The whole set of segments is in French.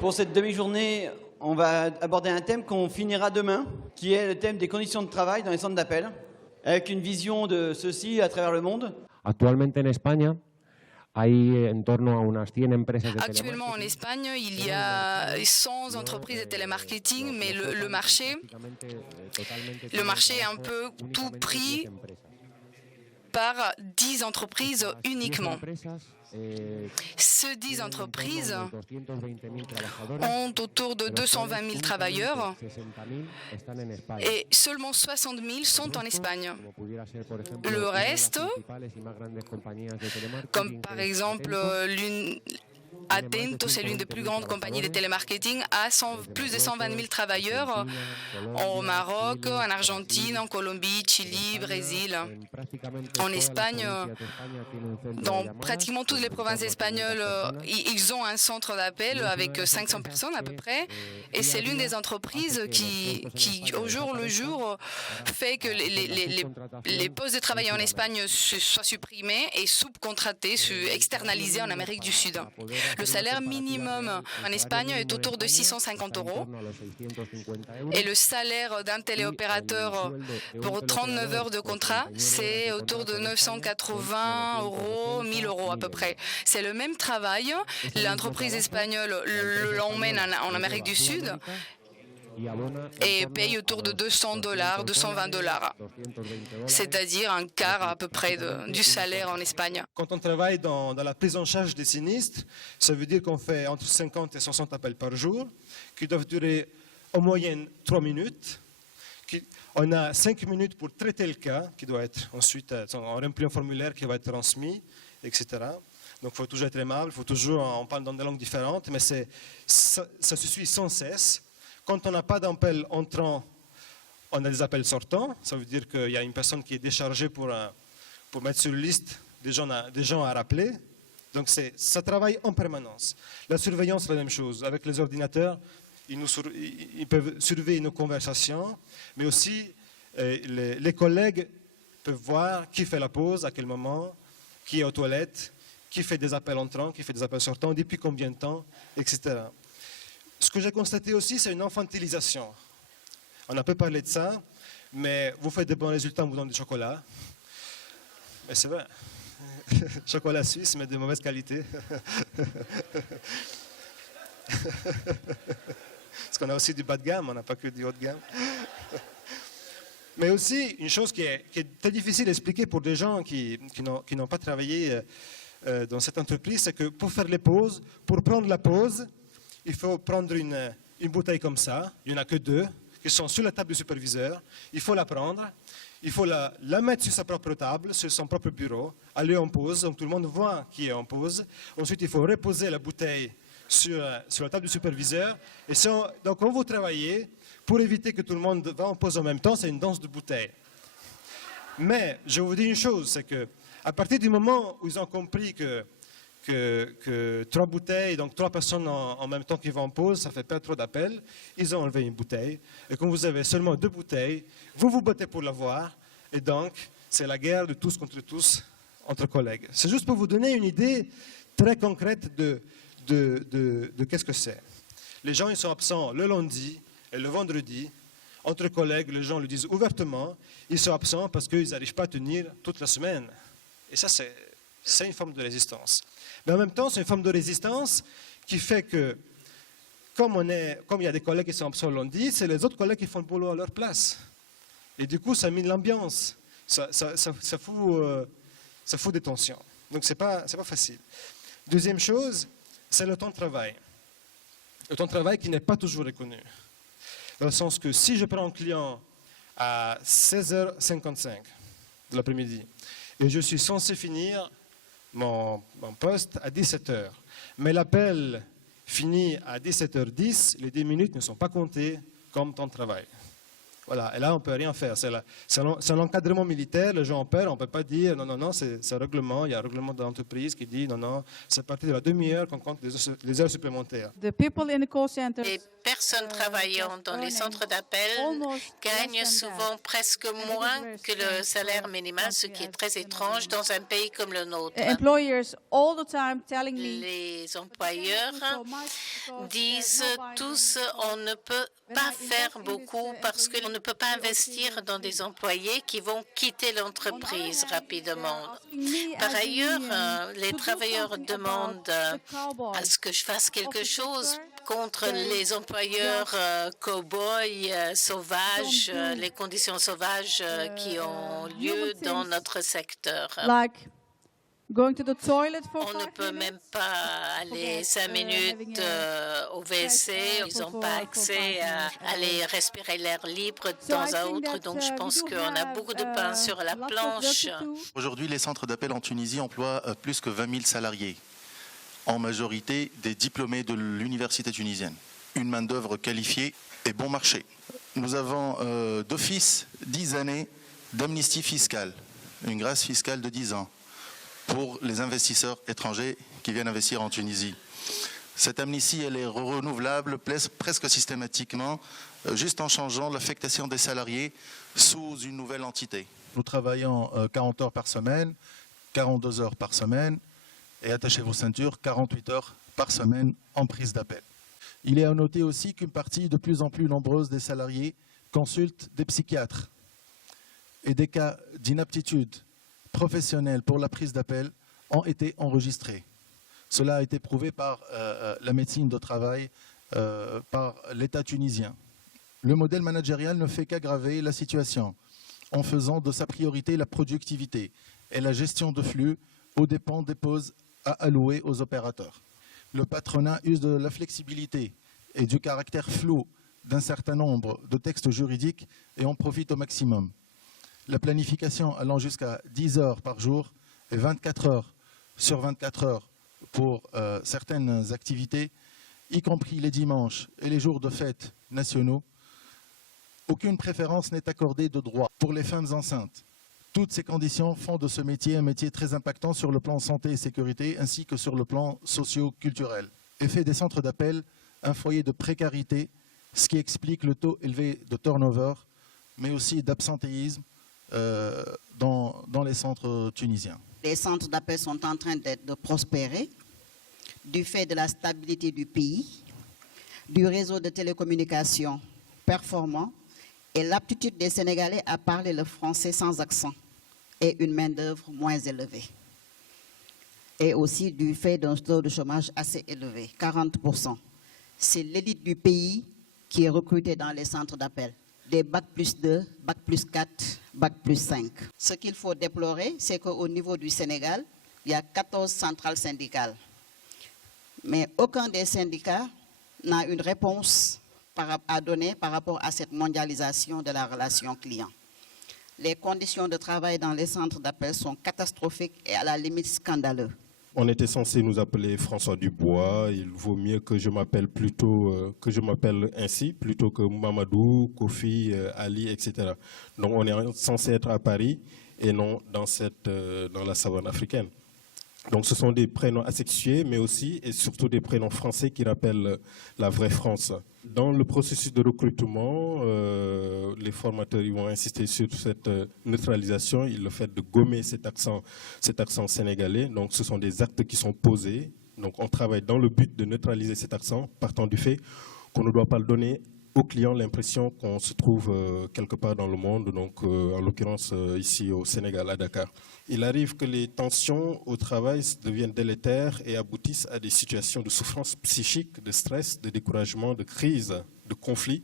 Pour cette demi-journée, on va aborder un thème qu'on finira demain, qui est le thème des conditions de travail dans les centres d'appel, avec une vision de ceci à travers le monde. Actualmente en España hay en torno a unas 100 empresas de Actuellement en Espagne, il y a 100 entreprises de télémarketing, mais le marché est un peu tout pris par 10 entreprises uniquement. Ces 10 entreprises ont autour de 220 000 travailleurs et seulement 60 000 sont en Espagne. Le reste, comme par exemple Atento, c'est l'une des plus grandes compagnies de télémarketing, a plus de 120 000 travailleurs au Maroc, en Argentine, en Colombie, Chili, Brésil. En Espagne, dans pratiquement toutes les provinces espagnoles, ils ont un centre d'appel avec 500 personnes à peu près. Et c'est l'une des entreprises qui, au jour le jour, fait que les postes de travail en Espagne soient supprimés et subcontractés, externalisés en Amérique du Sud. Le salaire minimum en Espagne est autour de 650 €. Et le salaire d'un téléopérateur pour 39 heures de contrat, c'est autour de 980 €, 1000 € à peu près. C'est le même travail. L'entreprise espagnole l'emmène en Amérique du Sud et paye autour de 200 $, 220 $, c'est-à-dire un quart à peu près du salaire en Espagne. Quand on travaille dans la prise en charge des sinistres, ça veut dire qu'on fait entre 50 et 60 appels par jour, qui doivent durer en moyenne 3 minutes. On a 5 minutes pour traiter le cas, qui doit être ensuite, on remplit un formulaire qui va être transmis, etc. Donc il faut toujours être aimable, on parle dans des langues différentes, mais ça se suit sans cesse. Quand on n'a pas d'appel entrant, on a des appels sortants. Ça veut dire qu'il y a une personne qui est déchargée pour mettre sur la liste des gens à rappeler. Donc ça travaille en permanence. La surveillance, c'est la même chose. Avec les ordinateurs, ils peuvent surveiller nos conversations, mais aussi les collègues peuvent voir qui fait la pause, à quel moment, qui est aux toilettes, qui fait des appels entrants, qui fait des appels sortants, depuis combien de temps, etc. Ce que j'ai constaté aussi, c'est une infantilisation. On a peu parlé de ça, mais vous faites de bons résultats, on vous donne du chocolat. Mais c'est vrai. Chocolat suisse, mais de mauvaise qualité. Parce qu'on a aussi du bas de gamme, on n'a pas que du haut de gamme. Mais aussi, une chose qui est très difficile à expliquer pour des gens qui n'ont pas travaillé dans cette entreprise, c'est que pour faire les pauses, pour prendre la pause, il faut prendre une bouteille comme ça, il n'y en a que 2, qui sont sur la table du superviseur. Il faut la prendre, il faut la mettre sur sa propre table, sur son propre bureau, aller en pause, donc tout le monde voit qui est en pause. Ensuite, il faut reposer la bouteille sur la table du superviseur. Et donc, quand vous travaillez, pour éviter que tout le monde va en pause en même temps, c'est une danse de bouteilles. Mais je vous dis une chose, c'est qu'à partir du moment où ils ont compris que 3 bouteilles, donc 3 personnes en même temps qui vont en pause, ça ne fait pas trop d'appels. Ils ont enlevé une bouteille. Et quand vous avez seulement 2 bouteilles, vous vous battez pour l'avoir. Et donc, c'est la guerre de tous contre tous entre collègues. C'est juste pour vous donner une idée très concrète de qu'est-ce que c'est. Les gens, ils sont absents le lundi et le vendredi. Entre collègues, les gens le disent ouvertement. Ils sont absents parce qu'ils n'arrivent pas à tenir toute la semaine. Et ça, c'est une forme de résistance. Mais en même temps, c'est une forme de résistance qui fait que, comme il y a des collègues qui sont absents le lundi, c'est les autres collègues qui font le boulot à leur place. Et du coup, ça mine l'ambiance. Ça fout des tensions. Donc, ce n'est pas facile. Deuxième chose, c'est le temps de travail. Le temps de travail qui n'est pas toujours reconnu. Dans le sens que si je prends un client à 16h55 de l'après-midi et je suis censé finir mon poste à 17h, mais l'appel finit à 17h10, les 10 minutes ne sont pas comptées comme temps de travail. Voilà, et là, on ne peut rien faire. C'est l'encadrement militaire, les gens ont peur, on ne peut pas dire non, c'est un règlement, il y a un règlement de l'entreprise qui dit non, c'est à partir de la demi-heure qu'on compte les heures supplémentaires. The people in the call center Les personnes travaillant dans les centres d'appel gagnent souvent presque moins que le salaire minimal, ce qui est très étrange dans un pays comme le nôtre. employers all the time telling me Les employeurs disent tous on ne peut pas faire beaucoup parce qu'on ne peut pas investir dans des employés qui vont quitter l'entreprise rapidement. Par ailleurs, les travailleurs demandent à ce que je fasse quelque chose contre les employeurs cow-boys sauvages, les conditions sauvages qui ont lieu dans notre secteur. like going to the toilet for On ne 5 peut minutes. même pas aller 5 minutes au WC, ils n'ont pas accès à aller respirer l'air libre de temps à autre, donc je pense qu'on a beaucoup de pain sur la planche. Aujourd'hui, les centres d'appel en Tunisie emploient plus que 20 000 salariés, en majorité des diplômés de l'université tunisienne. Une main-d'œuvre qualifiée et bon marché. Nous avons d'office 10 années d'amnistie fiscale, une grâce fiscale de 10 ans pour les investisseurs étrangers qui viennent investir en Tunisie. Cette amnistie, elle est renouvelable presque systématiquement, juste en changeant l'affectation des salariés sous une nouvelle entité. Nous travaillons 40 heures par semaine, 42 heures par semaine, et attachez vos ceintures, 48 heures par semaine en prise d'appel. Il est à noter aussi qu'une partie de plus en plus nombreuse des salariés consultent des psychiatres et des cas d'inaptitude professionnelle pour la prise d'appel ont été enregistrés. Cela a été prouvé par la médecine de travail, par l'État tunisien. Le modèle managérial ne fait qu'aggraver la situation en faisant de sa priorité la productivité et la gestion de flux aux dépens des pauses à allouer aux opérateurs. Le patronat use de la flexibilité et du caractère flou d'un certain nombre de textes juridiques et en profite au maximum. La planification allant jusqu'à 10 heures par jour et 24 heures sur 24 heures pour certaines activités, y compris les dimanches et les jours de fête nationaux. Aucune préférence n'est accordée de droit pour les femmes enceintes. Toutes ces conditions font de ce métier un métier très impactant sur le plan santé et sécurité ainsi que sur le plan socio-culturel. Et fait des centres d'appel un foyer de précarité, ce qui explique le taux élevé de turnover, mais aussi d'absentéisme dans les centres tunisiens. Les centres d'appel sont en train de prospérer du fait de la stabilité du pays, du réseau de télécommunications performant et l'aptitude des Sénégalais à parler le français sans accent et une main-d'œuvre moins élevée. Et aussi du fait d'un taux de chômage assez élevé, 40%. C'est l'élite du pays qui est recrutée dans les centres d'appel. Des Bac plus 2, Bac plus 4, Bac plus 5. Ce qu'il faut déplorer, c'est qu'au niveau du Sénégal, il y a 14 centrales syndicales. Mais aucun des syndicats n'a une réponse à donner par rapport à cette mondialisation de la relation client. Les conditions de travail dans les centres d'appel sont catastrophiques et à la limite scandaleuses. On était censé nous appeler François Dubois. Il vaut mieux que je m'appelle ainsi plutôt que Mamadou, Kofi, Ali, etc. Donc on est censé être à Paris et non dans la savane africaine. Donc ce sont des prénoms asexués, mais aussi et surtout des prénoms français qui rappellent la vraie France. Dans le processus de recrutement, les formateurs ils vont insister sur cette neutralisation, le fait de gommer cet accent sénégalais. Donc ce sont des actes qui sont posés. Donc on travaille dans le but de neutraliser cet accent, partant du fait qu'on ne doit pas le donner aux clients l'impression qu'on se trouve quelque part dans le monde, donc en l'occurrence ici au Sénégal, à Dakar. Il arrive que les tensions au travail deviennent délétères et aboutissent à des situations de souffrance psychique, de stress, de découragement, de crise, de conflit,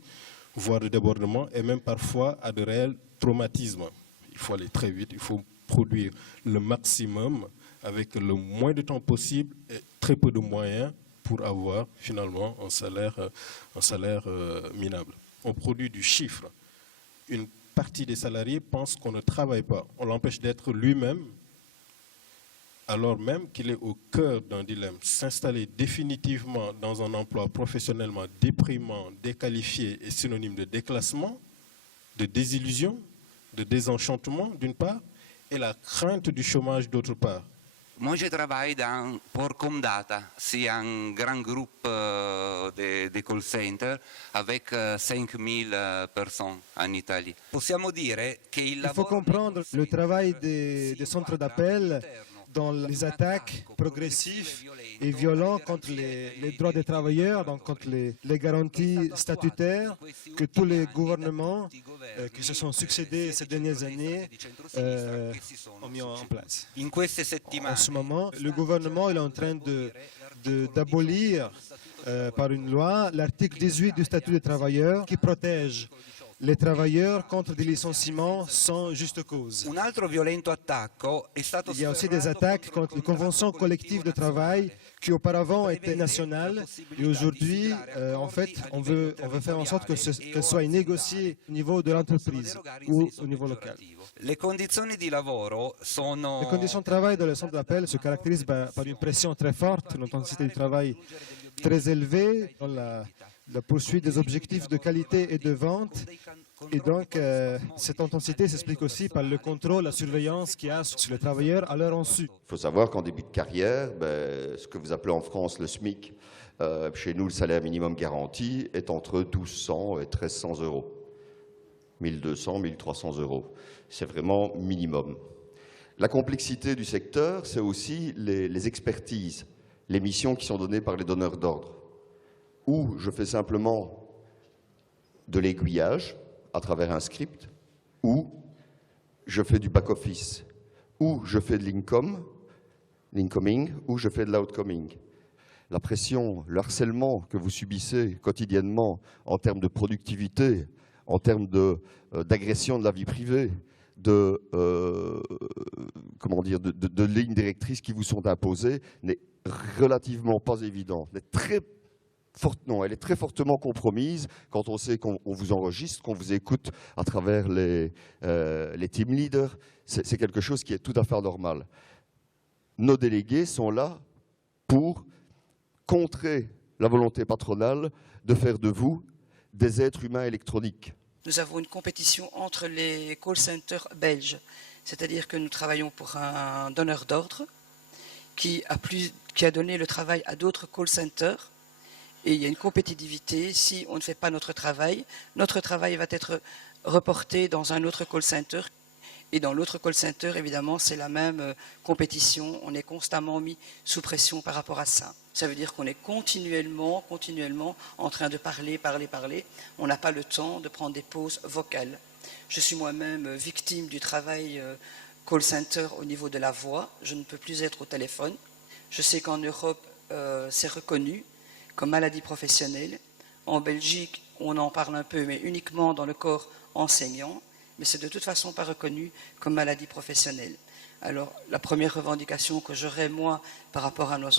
voire de débordement, et même parfois à de réels traumatismes. Il faut aller très vite, il faut produire le maximum avec le moins de temps possible et très peu de moyens pour avoir finalement un salaire minable. On produit du chiffre. Une partie des salariés pense qu'on ne travaille pas. On l'empêche d'être lui-même, alors même qu'il est au cœur d'un dilemme. S'installer définitivement dans un emploi professionnellement déprimant, déqualifié et synonyme de déclassement, de désillusion, de désenchantement d'une part, et la crainte du chômage d'autre part. Moi, je travaille pour Comdata. C'est un grand groupe de call center avec 5000 personnes en Italie. Il faut comprendre le travail des centres d'appel dans les attaques progressives et violentes contre les droits des travailleurs, donc contre les garanties statutaires que tous les gouvernements qui se sont succédés ces dernières années ont mis en place. En ce moment, le gouvernement est en train d'abolir par une loi l'article 18 du statut des travailleurs qui protège les travailleurs contre des licenciements sans juste cause. Il y a aussi des attaques contre les conventions collectives de travail qui auparavant étaient nationales et aujourd'hui, en fait, on veut faire en sorte qu'elles soient négociées au niveau de l'entreprise ou au niveau local. Les conditions de travail dans le centre d'appel se caractérisent par une pression très forte, une intensité du travail très élevée, dans la poursuite des objectifs de qualité et de vente. Et donc, cette intensité s'explique aussi par le contrôle, la surveillance qu'il y a sur les travailleurs à leur insu. Il faut savoir qu'en début de carrière, ce que vous appelez en France le SMIC, chez nous, le salaire minimum garanti est entre 1200 et 1300 euros. 1200, 1300 euros. C'est vraiment minimum. La complexité du secteur, c'est aussi les expertises, les missions qui sont données par les donneurs d'ordre. Où je fais simplement de l'aiguillage à travers un script, ou je fais du back-office, ou je fais de l'incoming, ou je fais de l'outcoming. La pression, le harcèlement que vous subissez quotidiennement en termes de productivité, en termes d'agression de la vie privée, de lignes directrices qui vous sont imposées, n'est relativement pas évidente. Elle est très fortement compromise quand on sait qu'on vous enregistre, qu'on vous écoute à travers les team leaders. C'est quelque chose qui est tout à fait normal. Nos délégués sont là pour contrer la volonté patronale de faire de vous des êtres humains électroniques. Nous avons une compétition entre les call centers belges, c'est-à-dire que nous travaillons pour un donneur d'ordre qui a donné le travail à d'autres call centers. Et il y a une compétitivité. Si on ne fait pas notre travail va être reporté dans un autre call center. Et dans l'autre call center, évidemment, c'est la même compétition. On est constamment mis sous pression par rapport à ça. Ça veut dire qu'on est continuellement en train de parler. On n'a pas le temps de prendre des pauses vocales. Je suis moi-même victime du travail call center au niveau de la voix. Je ne peux plus être au téléphone. Je sais qu'en Europe, c'est reconnu comme maladie professionnelle. En Belgique, on en parle un peu, mais uniquement dans le corps enseignant. Mais c'est de toute façon pas reconnu comme maladie professionnelle. Alors, la première revendication que j'aurais, moi, par rapport à nos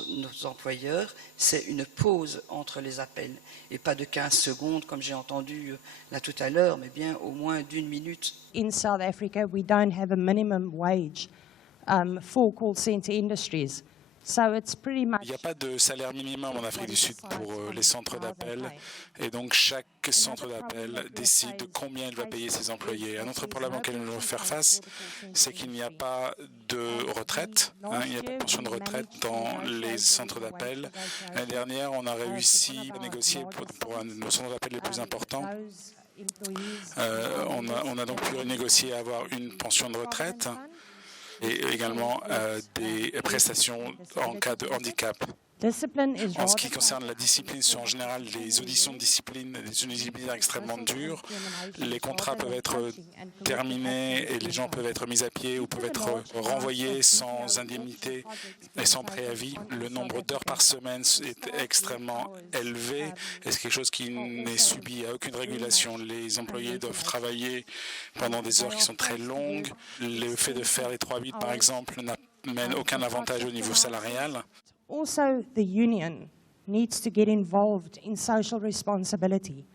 employeurs, c'est une pause entre les appels. Et pas de 15 secondes, comme j'ai entendu là tout à l'heure, mais bien au moins d'1 minute. In South Africa, we don't have a minimum wage for call center industries. Il n'y a pas de salaire minimum en Afrique du Sud pour les centres d'appel et donc chaque centre d'appel décide de combien il va payer ses employés. Un autre problème auquel nous devons faire face, c'est qu'il n'y a pas de retraite, il n'y a pas de pension de retraite dans les centres d'appel. L'année dernière, on a réussi à négocier pour un de nos centres d'appel les plus importants. On a donc pu négocier à avoir une pension de retraite et également des prestations en cas de handicap. En ce qui concerne la discipline, ce sont en général des auditions de discipline, des auditions disciplinaires extrêmement dures. Les contrats peuvent être terminés et les gens peuvent être mis à pied ou peuvent être renvoyés sans indemnité et sans préavis. Le nombre d'heures par semaine est extrêmement élevé et c'est quelque chose qui n'est subi à aucune régulation. Les employés doivent travailler pendant des heures qui sont très longues. Le fait de faire les 3-8 par exemple n'amène aucun avantage au niveau salarial. Also, the union needs to get involved in social responsibility.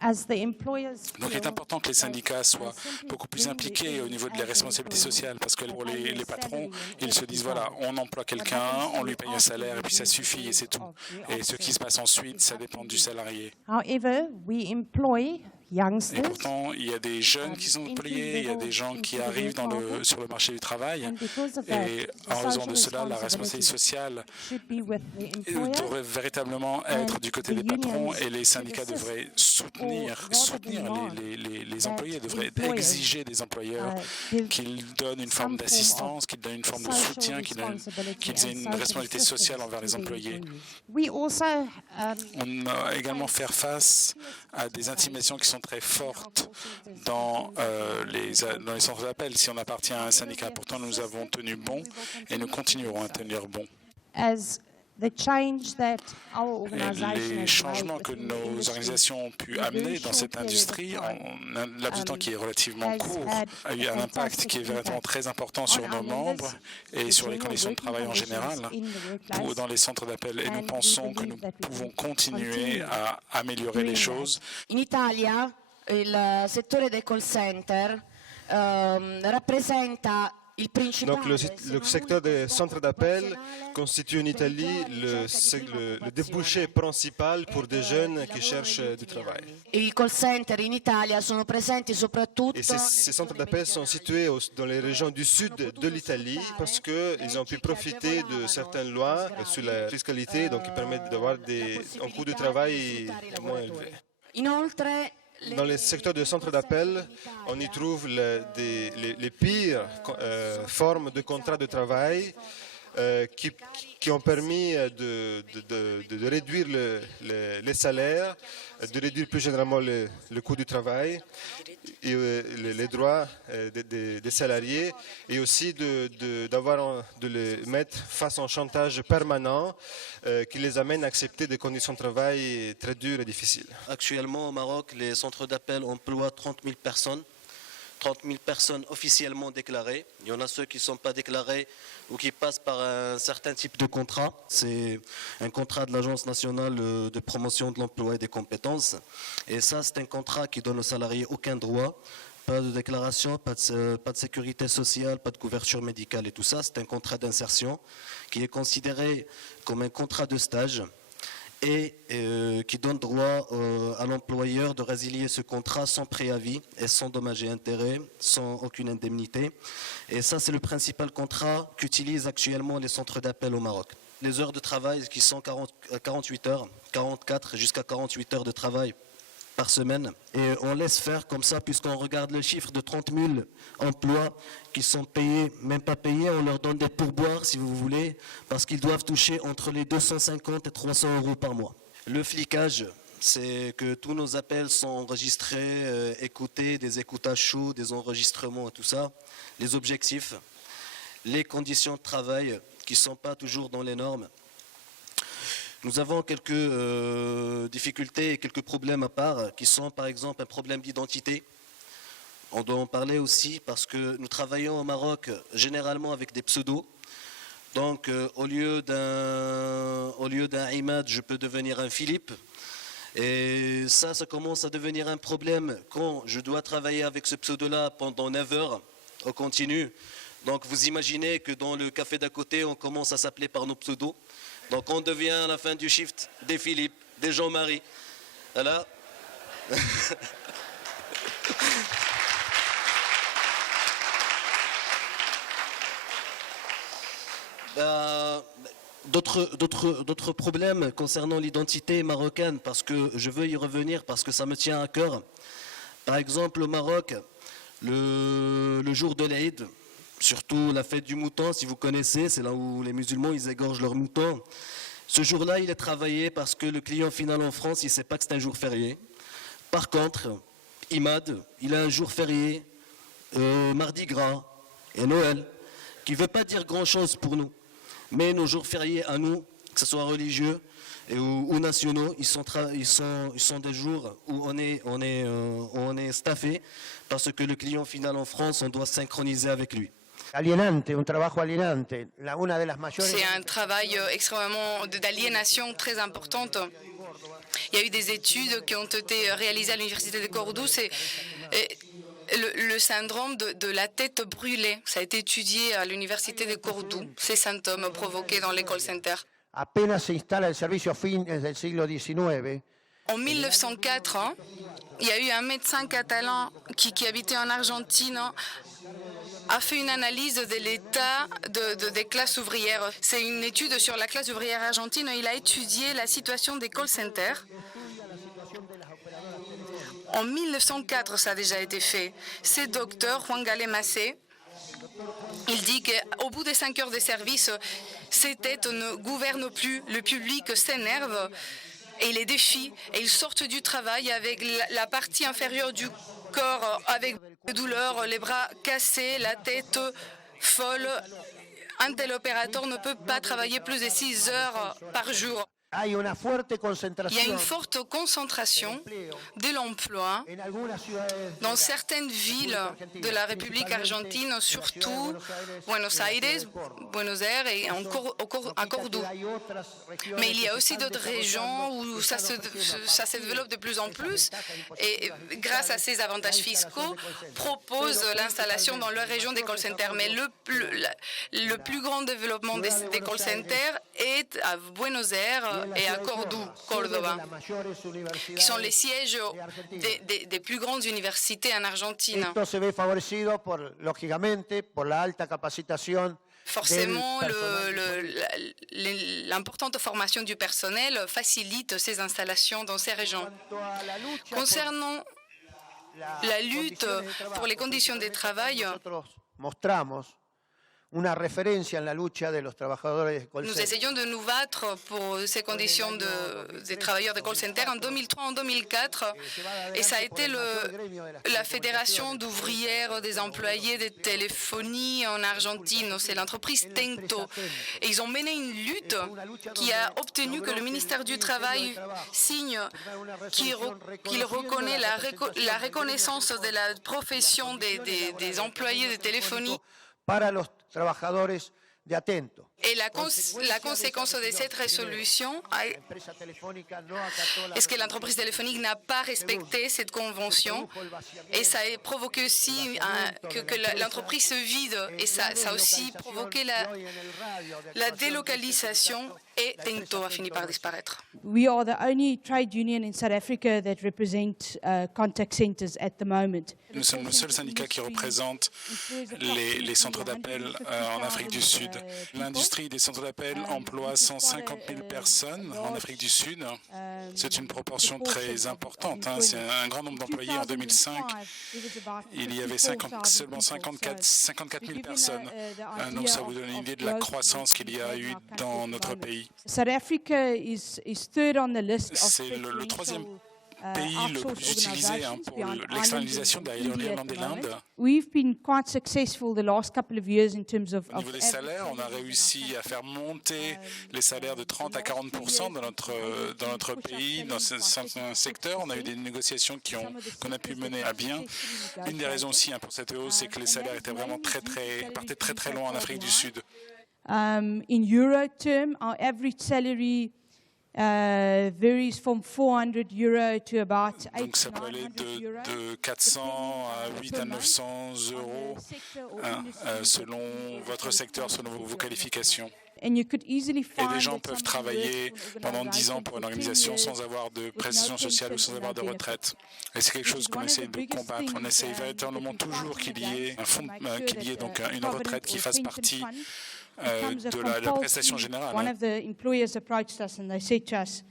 Donc il est important que les syndicats soient beaucoup plus impliqués au niveau de la responsabilité sociale parce que pour les patrons, ils se disent voilà, on emploie quelqu'un, on lui paye un salaire et puis ça suffit et c'est tout. Et ce qui se passe ensuite, ça dépend du salarié. However, we employ youngsters. Et pourtant, il y a des jeunes qui sont employés, il y a des gens qui arrivent sur le marché du travail. Et en raison de cela, la responsabilité sociale devrait véritablement être du côté des patrons et les syndicats devraient soutenir les employés, devraient exiger des employeurs qu'ils donnent une forme d'assistance, qu'ils donnent une forme de soutien, qu'ils aient une responsabilité sociale envers les employés. On doit également faire face à des intimidations qui sont très fortes dans les centres d'appel si on appartient à un syndicat. Pourtant, nous avons tenu bon et nous continuerons à tenir bon. Les changements que nos organisations ont pu amener dans cette industrie en un laps de temps qui est relativement court a eu un impact qui est véritablement très important sur nos membres et sur les conditions de travail en général dans les centres d'appel. Et nous pensons que nous pouvons continuer à améliorer les choses. In Italia, il settore dei call center rappresenta. Donc le secteur des centres d'appel constitue en Italie le débouché principal pour des jeunes qui cherchent du travail. I call center in Italia sono presenti soprattutto. Et ces centres d'appel sont situés dans les régions du sud de l'Italie parce qu'ils ont pu profiter de certaines lois sur la fiscalité, donc qui permettent d'avoir un coût de travail moins élevé. Inoltre, dans les secteurs de centres d'appel, on y trouve les pires formes de contrats de travail qui ont permis de réduire les salaires, de réduire plus généralement le coût du travail, et les droits des salariés, et aussi de les mettre face à un chantage permanent qui les amène à accepter des conditions de travail très dures et difficiles. Actuellement, au Maroc, les centres d'appel emploient 30 000 personnes. 30 000 personnes officiellement déclarées. Il y en a ceux qui ne sont pas déclarés ou qui passent par un certain type de contrat. C'est un contrat de l'Agence nationale de promotion de l'emploi et des compétences. Et ça, c'est un contrat qui donne aux salariés aucun droit. Pas de déclaration, pas de sécurité sociale, pas de couverture médicale et tout ça. C'est un contrat d'insertion qui est considéré comme un contrat de stage et qui donne droit à l'employeur de résilier ce contrat sans préavis et sans dommages et intérêts, sans aucune indemnité. Et ça, c'est le principal contrat qu'utilisent actuellement les centres d'appel au Maroc. Les heures de travail qui sont 48 heures, 44 jusqu'à 48 heures de travail par semaine. Et on laisse faire comme ça, puisqu'on regarde le chiffre de 30 000 emplois qui sont payés, même pas payés, on leur donne des pourboires si vous voulez, parce qu'ils doivent toucher entre les 250 et 300 euros par mois. Le flicage, c'est que tous nos appels sont enregistrés, écoutés, des écoutages chauds, des enregistrements et tout ça. Les objectifs, les conditions de travail qui ne sont pas toujours dans les normes. Nous avons quelques difficultés et quelques problèmes à part, qui sont par exemple un problème d'identité. On doit en parler aussi parce que nous travaillons au Maroc généralement avec des pseudos. Donc au lieu d'un Imad, je peux devenir un Philippe. Et ça commence à devenir un problème quand je dois travailler avec ce pseudo-là pendant 9 heures au continu. Donc vous imaginez que dans le café d'à côté, on commence à s'appeler par nos pseudos. Donc on devient à la fin du shift des Philippe, des Jean-Marie. Voilà. D'autres problèmes concernant l'identité marocaine, parce que je veux y revenir, parce que ça me tient à cœur. Par exemple, au Maroc, le jour de l'Aïd, surtout la fête du mouton, si vous connaissez, c'est là où les musulmans ils égorgent leurs moutons. Ce jour-là, il est travaillé parce que le client final en France, il ne sait pas que c'est un jour férié. Par contre, Imad, il a un jour férié, Mardi Gras et Noël, qui ne veut pas dire grand-chose pour nous. Mais nos jours fériés à nous, que ce soit religieux ou nationaux, ils sont des jours où on est staffé parce que le client final en France, on doit synchroniser avec lui. C'est un travail extrêmement d'aliénation très importante. Il y a eu des études qui ont été réalisées à l'université de Cordoue. C'est le syndrome de la tête brûlée. Ça a été étudié à l'université de Cordoue, ces symptômes provoqués dans les call centers. Appena se installa il servizio a fines del siglo XIX, En 1904, il y a eu un médecin catalan qui habitait en Argentine, a fait une analyse de l'état des classes ouvrières. C'est une étude sur la classe ouvrière argentine. Il a étudié la situation des call centers. En 1904, ça a déjà été fait. C'est docteur Juan Gale Massé. Il dit qu'au bout des 5 heures de service, ces têtes ne gouvernent plus, le public s'énerve et les défie. Et ils sortent du travail avec la partie inférieure du corps, avec des douleurs, les bras cassés, la tête folle. Un tel opérateur ne peut pas travailler plus de 6 heures par jour. Il y a une forte concentration de l'emploi dans certaines villes de la République argentine, surtout Buenos Aires et à Cordoue. Mais il y a aussi d'autres régions où ça se développe de plus en plus et grâce à ces avantages fiscaux, proposent l'installation dans leur région des call centers. Mais le plus grand développement des call centers est à Buenos Aires et à Córdoba, qui sont les sièges des plus grandes universités en Argentine. Forcément, l'importante formation du personnel facilite ces installations dans ces régions. Concernant la lutte pour les conditions de travail, nous essayons de nous battre pour ces conditions des travailleurs des call centers en 2003, en 2004, et ça a été la Fédération d'ouvrières des employés de téléphonie en Argentine, c'est l'entreprise Tento. Et ils ont mené une lutte qui a obtenu que le ministère du Travail signe qu'il reconnaît la reconnaissance de la profession des employés de téléphonie. Et la conséquence de cette résolution est que l'entreprise téléphonique n'a pas respecté cette convention et ça a provoqué aussi que l'entreprise se vide et ça a aussi provoqué la délocalisation et Tento a fini par disparaître. We are the only trade union in South Africa that represent contact centers at the moment. Nous sommes le seul syndicat qui représente les centres d'appel en Afrique du Sud. L'industrie des centres d'appel emploie 150 000 personnes en Afrique du Sud. C'est une proportion très importante. C'est un grand nombre d'employés. En 2005, il y avait seulement 54 000 personnes. Donc ça vous donne une idée de la croissance qu'il y a eu dans notre pays. South Africa is third on the list of C'est le troisième pays le plus utilisé pour l'externalisation derrière l'Irlande et l'Inde. We've been quite successful the last couple of years in terms of Au niveau des salaires, on a réussi à faire monter les salaires de 30 à 40% dans notre pays, dans certains secteurs. On a eu des négociations qu'on a pu mener à bien. Une des raisons aussi pour cette hausse, c'est que les salaires étaient vraiment partaient très très loin en Afrique du Sud. In euro term, our average salary varies from 400 euro to about 800 Donc ça peut aller de 400 à 8 à 900 euros selon votre secteur, selon vos qualifications. Et des gens peuvent travailler pendant 10 ans pour une organisation sans avoir de prestations sociales ou sans avoir de retraite. Et c'est quelque chose qu'on essaie de combattre. On essaie véritablement toujours qu'il y ait donc une retraite qui fasse partie de la prestation générale. One of the employers approached us and they said to us,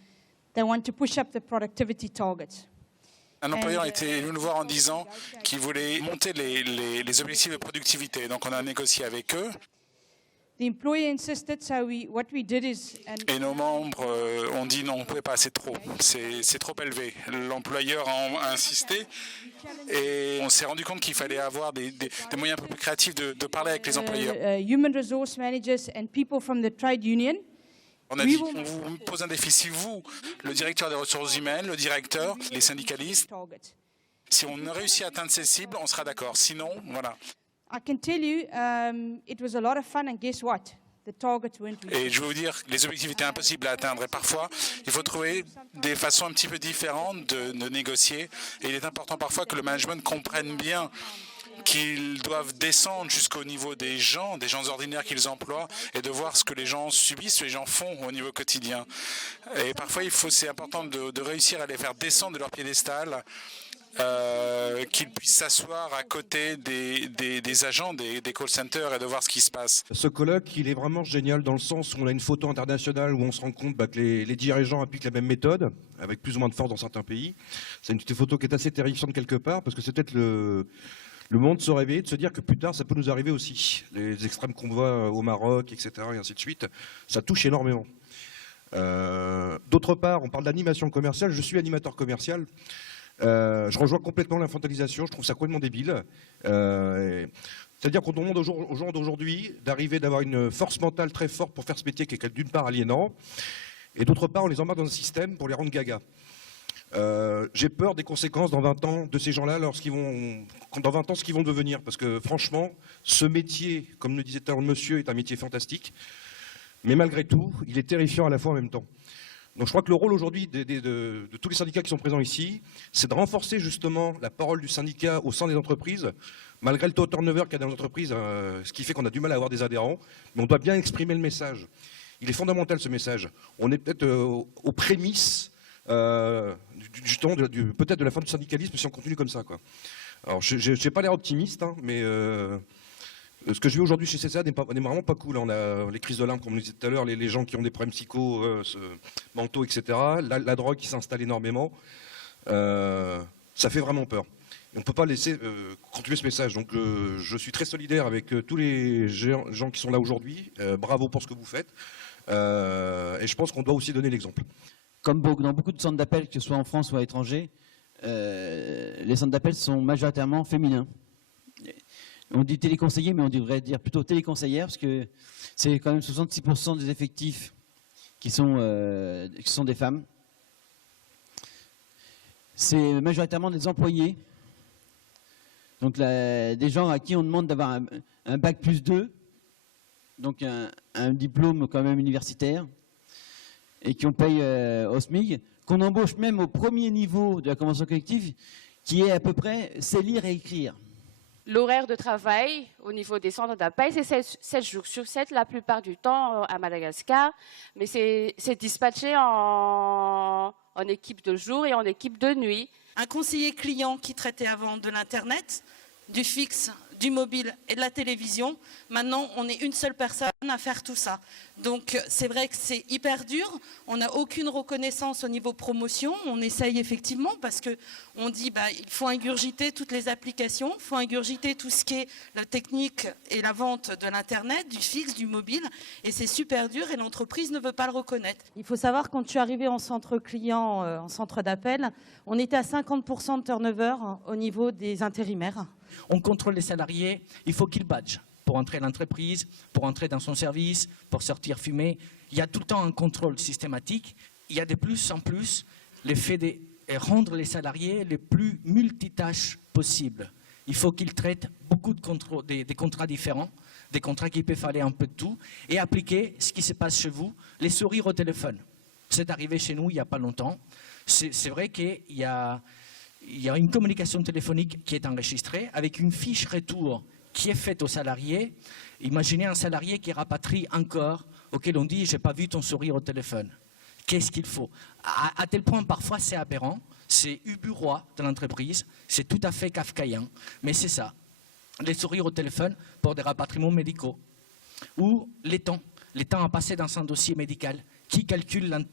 they want to push up the productivity targets. Un employeur était venu nous voir en disant qu'il voulait monter les objectifs de productivité. Donc on a négocié avec eux. The employer insisted, so what we did is... Et nos membres ont dit non, on ne pouvait pas, c'est trop élevé. L'employeur a insisté et on s'est rendu compte qu'il fallait avoir des moyens un peu plus créatifs de parler avec les employeurs. Human resource managers and people from the trade union. On a dit, on vous pose un défi, si vous, le directeur des ressources humaines, le directeur, les syndicalistes, si on réussit à atteindre ces cibles, on sera d'accord. Sinon, voilà. I can tell you, it was a lot of fun, and guess what? The targets weren't reached. Et je vais vous dire, les objectifs étaient impossibles à atteindre. Et parfois, il faut trouver des façons un petit peu différentes de négocier. Et il est important parfois que le management comprenne bien qu'ils doivent descendre jusqu'au niveau des gens ordinaires qu'ils emploient, et de voir ce que les gens subissent, ce que les gens font au niveau quotidien. Et parfois, c'est important de réussir à les faire descendre de leur piédestal, qu'ils puissent s'asseoir à côté des agents des call centers et de voir ce qui se passe. Ce colloque, il est vraiment génial dans le sens où on a une photo internationale où on se rend compte que les dirigeants appliquent la même méthode, avec plus ou moins de force dans certains pays. C'est une photo qui est assez terrifiante quelque part, parce que c'est peut-être le monde se réveiller, de se dire que plus tard, ça peut nous arriver aussi. Les extrêmes qu'on voit au Maroc, etc., et ainsi de suite, ça touche énormément. D'autre part, on parle d'animation commerciale. Je suis animateur commercial. Je rejoins complètement l'infantilisation, je trouve ça complètement débile. C'est-à-dire qu'on demande aux gens d'aujourd'hui d'avoir une force mentale très forte pour faire ce métier qui est d'une part aliénant, et d'autre part on les embarque dans un système pour les rendre gaga. J'ai peur des conséquences dans 20 ans de ces gens-là, dans 20 ans ce qu'ils vont devenir, parce que franchement, ce métier, comme le disait tout à l'heure le monsieur, est un métier fantastique, mais malgré tout, il est terrifiant à la fois en même temps. Donc je crois que le rôle aujourd'hui de tous les syndicats qui sont présents ici, c'est de renforcer justement la parole du syndicat au sein des entreprises, malgré le taux de turnover qu'il y a dans les entreprises, ce qui fait qu'on a du mal à avoir des adhérents, mais on doit bien exprimer le message. Il est fondamental ce message. On est peut-être aux prémices peut-être de la fin du syndicalisme si on continue comme ça, quoi. Alors je n'ai pas l'air optimiste, hein, mais ce que je vis aujourd'hui chez CCA n'est vraiment pas cool. On a les crises de l'âme, comme on le disait tout à l'heure, les gens qui ont des problèmes psycho, mentaux, etc. La drogue qui s'installe énormément. Ça fait vraiment peur. Et on ne peut pas laisser continuer ce message. Donc je suis très solidaire avec tous les gens qui sont là aujourd'hui. Bravo pour ce que vous faites. Et je pense qu'on doit aussi donner l'exemple. Comme dans beaucoup de centres d'appel, que ce soit en France ou à l'étranger, les centres d'appel sont majoritairement féminins. On dit téléconseillers, mais on devrait dire plutôt téléconseillères, parce que c'est quand même 66% des effectifs qui sont des femmes. C'est majoritairement des employés, donc des gens à qui on demande d'avoir un bac plus 2, donc un diplôme quand même universitaire, et qu'on paye au SMIC, qu'on embauche même au premier niveau de la convention collective, qui est à peu près sait lire et écrire. L'horaire de travail au niveau des centres d'appel, c'est 7 jours sur 7 la plupart du temps à Madagascar, mais c'est dispatché en équipe de jour et en équipe de nuit. Un conseiller client qui traitait avant de l'Internet, du fixe, du mobile et de la télévision, maintenant on est une seule personne à faire tout ça. Donc c'est vrai que c'est hyper dur, on n'a aucune reconnaissance au niveau promotion, on essaye effectivement parce qu'on dit il faut ingurgiter toutes les applications, il faut ingurgiter tout ce qui est la technique et la vente de l'Internet, du fixe, du mobile, et c'est super dur et l'entreprise ne veut pas le reconnaître. Il faut savoir, quand je suis arrivée en centre client, en centre d'appel, on était à 50% de turnover au niveau des intérimaires. On contrôle les salariés, il faut qu'ils badgent pour entrer à l'entreprise, pour entrer dans son service, pour sortir fumer. Il y a tout le temps un contrôle systématique. Il y a de plus en plus le fait de rendre les salariés les plus multitâches possibles. Il faut qu'ils traitent beaucoup des contrats différents, des contrats qui peuvent aller un peu de tout, et appliquer ce qui se passe chez vous, les sourires au téléphone. C'est arrivé chez nous il n'y a pas longtemps. C'est vrai qu'il y a une communication téléphonique qui est enregistrée avec une fiche retour qui est faite aux salariés. Imaginez un salarié qui rapatrie encore, auquel on dit « j'ai pas vu ton sourire au téléphone ». Qu'est-ce qu'il faut? À tel point, parfois, c'est aberrant, c'est uburois de l'entreprise, c'est tout à fait kafkaïen, mais c'est ça. Les sourires au téléphone pour des rapatriements médicaux. Ou les temps à passer dans un dossier médical. Qui calcule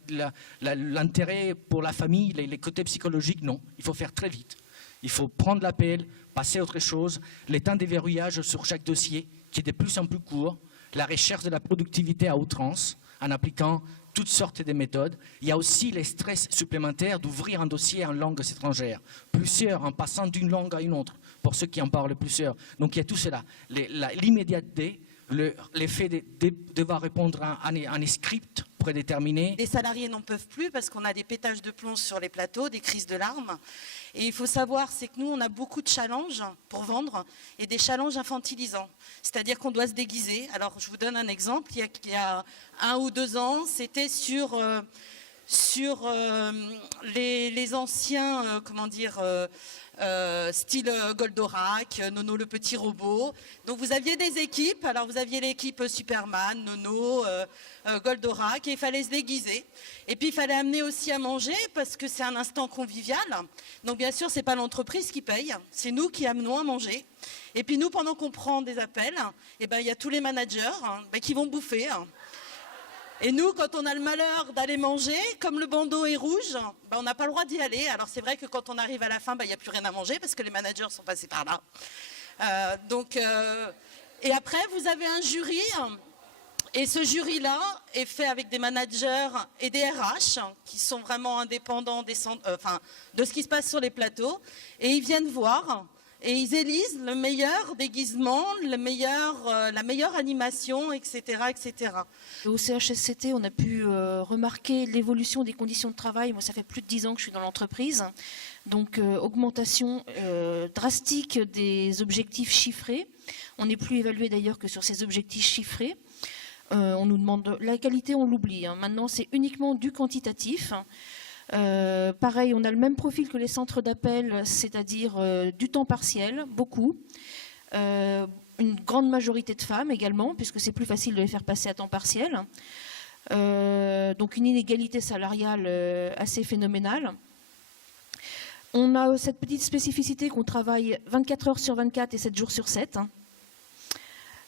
l'intérêt pour la famille, les côtés psychologiques? Non, il faut faire très vite. Il faut prendre l'appel, passer à autre chose, les temps de verrouillage sur chaque dossier, qui est de plus en plus court, la recherche de la productivité à outrance, en appliquant toutes sortes de méthodes. Il y a aussi les stress supplémentaires d'ouvrir un dossier en langue étrangère, plusieurs en passant d'une langue à une autre, pour ceux qui en parlent plusieurs. Donc il y a tout cela, l'immédiateté, l'effet de devoir répondre à un script prédéterminé. Les salariés n'en peuvent plus parce qu'on a des pétages de plomb sur les plateaux, des crises de larmes. Et il faut savoir, c'est que nous, on a beaucoup de challenges pour vendre et des challenges infantilisants. C'est-à-dire qu'on doit se déguiser. Alors, je vous donne un exemple. Il y a 1 ou 2 ans, c'était sur les anciens, style Goldorak, Nono le petit robot. Donc vous aviez des équipes, alors vous aviez l'équipe Superman, Nono, Goldorak, et il fallait se déguiser. Et puis il fallait amener aussi à manger parce que c'est un instant convivial. Donc bien sûr, c'est pas l'entreprise qui paye, c'est nous qui amenons à manger. Et puis nous, pendant qu'on prend des appels, eh ben, il y a tous les managers qui vont bouffer. Et nous, quand on a le malheur d'aller manger, comme le bandeau est rouge, on n'a pas le droit d'y aller. Alors c'est vrai que quand on arrive à la fin, il n'y a plus rien à manger parce que les managers sont passés par là. Et après, vous avez un jury. Et ce jury-là est fait avec des managers et des RH qui sont vraiment indépendants de ce qui se passe sur les plateaux. Et ils viennent voir et ils élisent le meilleur déguisement, la meilleure animation, etc., etc. Au CHSCT, on a pu remarquer l'évolution des conditions de travail. Moi, ça fait plus de 10 ans que je suis dans l'entreprise. Donc, augmentation drastique des objectifs chiffrés. On n'est plus évalué d'ailleurs que sur ces objectifs chiffrés. On nous demande la qualité, on l'oublie. Maintenant, c'est uniquement du quantitatif. Pareil, on a le même profil que les centres d'appel, c'est-à-dire du temps partiel, beaucoup. Une grande majorité de femmes également, puisque c'est plus facile de les faire passer à temps partiel. Donc une inégalité salariale assez phénoménale. On a cette petite spécificité qu'on travaille 24 heures sur 24 et 7 jours sur 7.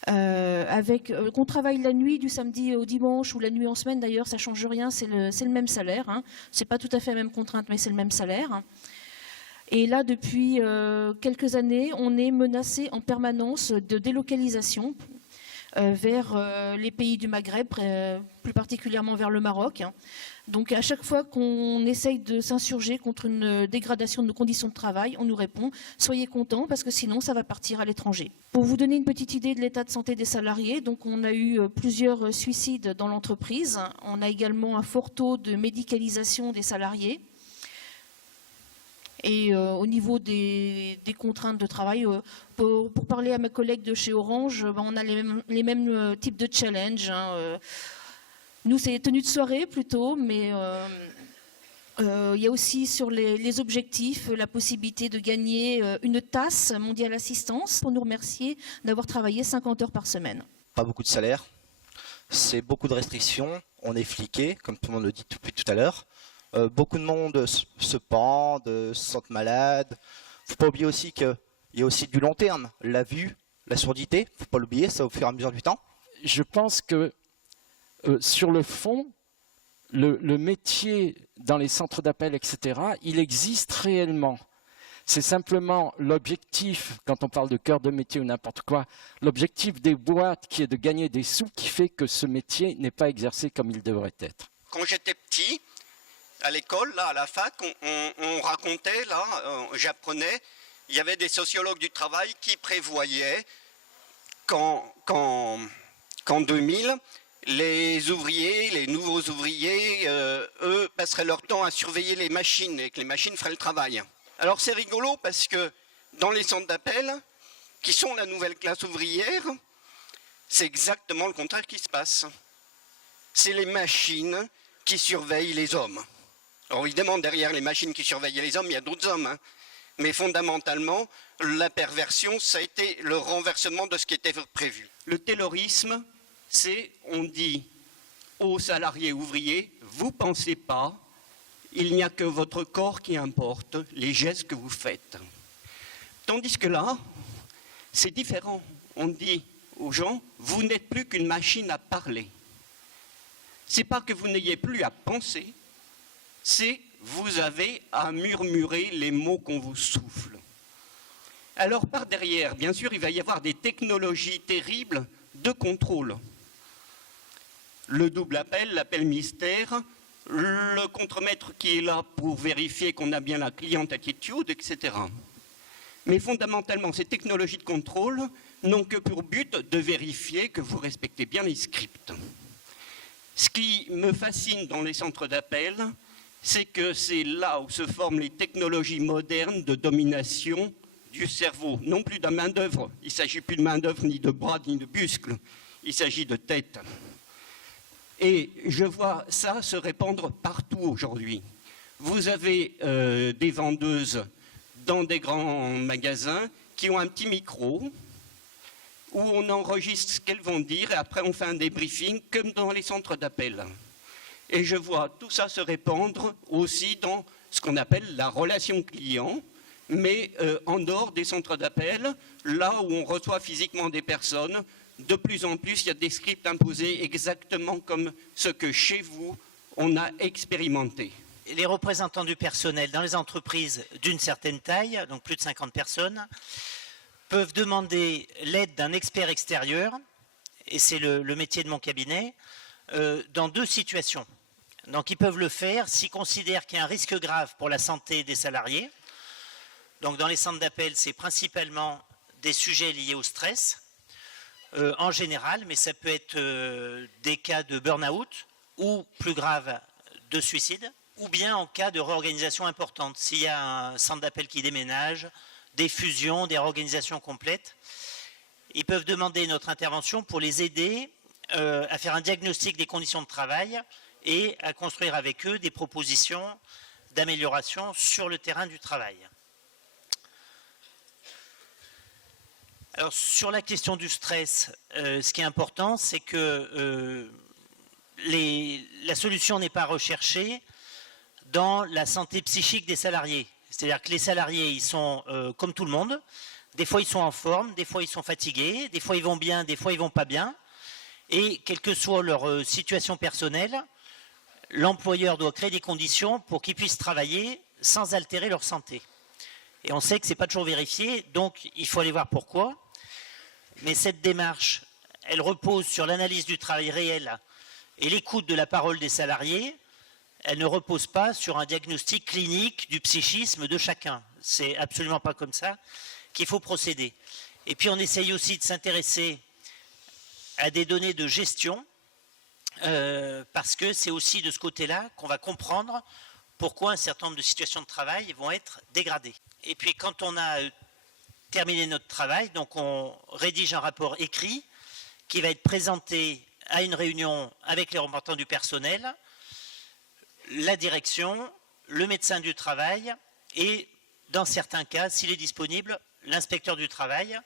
Qu'on travaille la nuit du samedi au dimanche ou la nuit en semaine d'ailleurs, ça ne change rien, c'est le même salaire. Ce n'est pas tout à fait la même contrainte, mais c'est le même salaire. Et là, depuis quelques années, on est menacé en permanence de délocalisation vers les pays du Maghreb, plus particulièrement vers le Maroc. Donc à chaque fois qu'on essaye de s'insurger contre une dégradation de nos conditions de travail, on nous répond « soyez contents parce que sinon ça va partir à l'étranger ». Pour vous donner une petite idée de l'état de santé des salariés, donc on a eu plusieurs suicides dans l'entreprise. On a également un fort taux de médicalisation des salariés. Et au niveau des contraintes de travail, pour parler à ma collègue de chez Orange, on a les mêmes types de challenges. Nous, c'est tenue de soirée plutôt, mais il y a aussi sur les objectifs la possibilité de gagner une tasse mondiale assistance pour nous remercier d'avoir travaillé 50 heures par semaine. Pas beaucoup de salaire, c'est beaucoup de restrictions, on est fliqué, comme tout le monde le dit depuis tout à l'heure. Beaucoup de monde se pend, se sentent malades. Il ne faut pas oublier aussi qu'il y a aussi du long terme, la vue, la surdité, il ne faut pas l'oublier, ça au fur et à mesure du temps. Je pense que sur le fond, le métier dans les centres d'appel, etc., il existe réellement. C'est simplement l'objectif, quand on parle de cœur de métier ou n'importe quoi, l'objectif des boîtes qui est de gagner des sous qui fait que ce métier n'est pas exercé comme il devrait être. Quand j'étais petit, à l'école, là, à la fac, on racontait, là, j'apprenais, il y avait des sociologues du travail qui prévoyaient qu'en 2000, les ouvriers, les nouveaux ouvriers, eux, passeraient leur temps à surveiller les machines et que les machines feraient le travail. Alors c'est rigolo parce que dans les centres d'appel, qui sont la nouvelle classe ouvrière, c'est exactement le contraire qui se passe. C'est les machines qui surveillent les hommes. Alors évidemment, derrière les machines qui surveillent les hommes, il y a d'autres hommes. Mais fondamentalement, la perversion, ça a été le renversement de ce qui était prévu. Le taylorisme, c'est, on dit aux salariés ouvriers, vous ne pensez pas, il n'y a que votre corps qui importe, les gestes que vous faites. Tandis que là, c'est différent. On dit aux gens, vous n'êtes plus qu'une machine à parler. Ce n'est pas que vous n'ayez plus à penser, c'est vous avez à murmurer les mots qu'on vous souffle. Alors par derrière, bien sûr, il va y avoir des technologies terribles de contrôle. Le double appel, l'appel mystère, le contremaître qui est là pour vérifier qu'on a bien la client attitude, etc. Mais fondamentalement, ces technologies de contrôle n'ont que pour but de vérifier que vous respectez bien les scripts. Ce qui me fascine dans les centres d'appel, c'est que c'est là où se forment les technologies modernes de domination du cerveau. Non plus de main-d'œuvre, il ne s'agit plus de main-d'œuvre, ni de bras, ni de muscles, il s'agit de tête. Et je vois ça se répandre partout aujourd'hui. Vous avez des vendeuses dans des grands magasins qui ont un petit micro où on enregistre ce qu'elles vont dire et après on fait un débriefing comme dans les centres d'appel. Et je vois tout ça se répandre aussi dans ce qu'on appelle la relation client, mais en dehors des centres d'appel, là où on reçoit physiquement des personnes, de plus en plus il y a des scripts imposés exactement comme ce que chez vous on a expérimenté. Les représentants du personnel dans les entreprises d'une certaine taille, donc plus de 50 personnes, peuvent demander l'aide d'un expert extérieur, et c'est le métier de mon cabinet, dans 2 situations. Donc ils peuvent le faire s'ils considèrent qu'il y a un risque grave pour la santé des salariés. Donc dans les centres d'appel, c'est principalement des sujets liés au stress, en général, mais ça peut être des cas de burn-out ou, plus grave, de suicide, ou bien en cas de réorganisation importante. S'il y a un centre d'appel qui déménage, des fusions, des réorganisations complètes, ils peuvent demander notre intervention pour les aider à faire un diagnostic des conditions de travail et à construire avec eux des propositions d'amélioration sur le terrain du travail. Alors, sur la question du stress, ce qui est important, c'est que la solution n'est pas recherchée dans la santé psychique des salariés. C'est-à-dire que les salariés, ils sont comme tout le monde. Des fois, ils sont en forme, des fois, ils sont fatigués, des fois, ils vont bien, des fois, ils vont pas bien. Et quelle que soit leur situation personnelle, l'employeur doit créer des conditions pour qu'ils puissent travailler sans altérer leur santé. Et on sait que ce n'est pas toujours vérifié, donc il faut aller voir pourquoi. Mais cette démarche, elle repose sur l'analyse du travail réel et l'écoute de la parole des salariés. Elle ne repose pas sur un diagnostic clinique du psychisme de chacun. C'est absolument pas comme ça qu'il faut procéder. Et puis on essaye aussi de s'intéresser à des données de gestion, parce que c'est aussi de ce côté-là qu'on va comprendre pourquoi un certain nombre de situations de travail vont être dégradées. Et puis quand on a terminé notre travail, donc on rédige un rapport écrit qui va être présenté à une réunion avec les représentants du personnel, la direction, le médecin du travail et, dans certains cas, s'il est disponible, l'inspecteur du travail.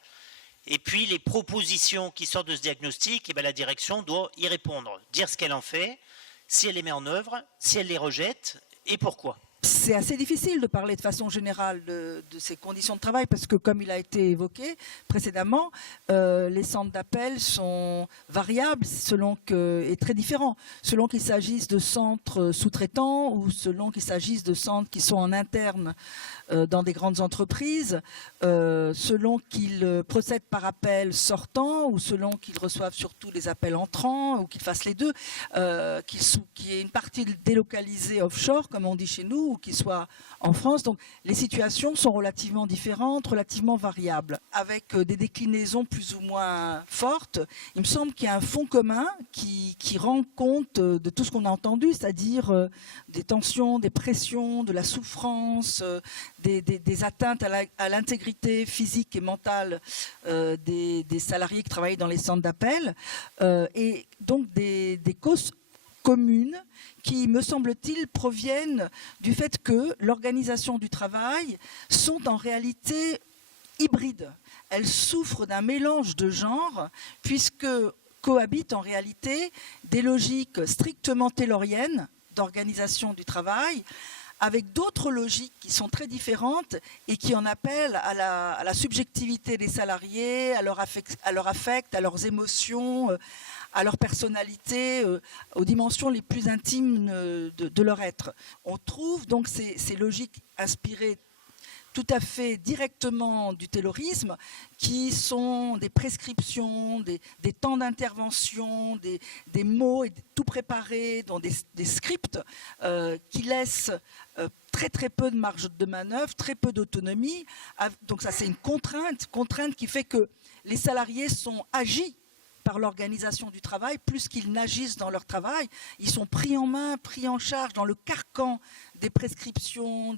Et puis les propositions qui sortent de ce diagnostic, la direction doit y répondre, dire ce qu'elle en fait, si elle les met en œuvre, si elle les rejette et pourquoi. C'est assez difficile de parler de façon générale de ces conditions de travail parce que, comme il a été évoqué précédemment, les centres d'appel sont variables et très différents, selon qu'il s'agisse de centres sous-traitants ou selon qu'il s'agisse de centres qui sont en interne dans des grandes entreprises, selon qu'ils procèdent par appel sortant ou selon qu'ils reçoivent surtout les appels entrants ou qu'ils fassent les deux, qu'il y ait une partie délocalisée offshore, comme on dit chez nous, ou qu'il soit en France. Donc les situations sont relativement différentes, relativement variables, avec des déclinaisons plus ou moins fortes. Il me semble qu'il y a un fond commun qui rend compte de tout ce qu'on a entendu, c'est-à-dire des tensions, des pressions, de la souffrance, des atteintes à l'intégrité physique et mentale des salariés qui travaillent dans les centres d'appel, et donc des causes communes qui, me semble-t-il, proviennent du fait que l'organisation du travail sont en réalité hybrides. Elles souffrent d'un mélange de genres puisque cohabitent en réalité des logiques strictement tayloriennes d'organisation du travail avec d'autres logiques qui sont très différentes et qui en appellent à la subjectivité des salariés, à leur affect, à leurs émotions, à leur personnalité, aux dimensions les plus intimes de leur être. On trouve donc ces logiques inspirées tout à fait directement du taylorisme, qui sont des prescriptions, des temps d'intervention, des mots tout préparés dans des scripts qui laissent très très peu de marge de manœuvre, très peu d'autonomie. Donc ça, c'est une contrainte qui fait que les salariés sont agis par l'organisation du travail, plus qu'ils n'agissent dans leur travail. Ils sont pris en main, pris en charge dans le carcan des prescriptions,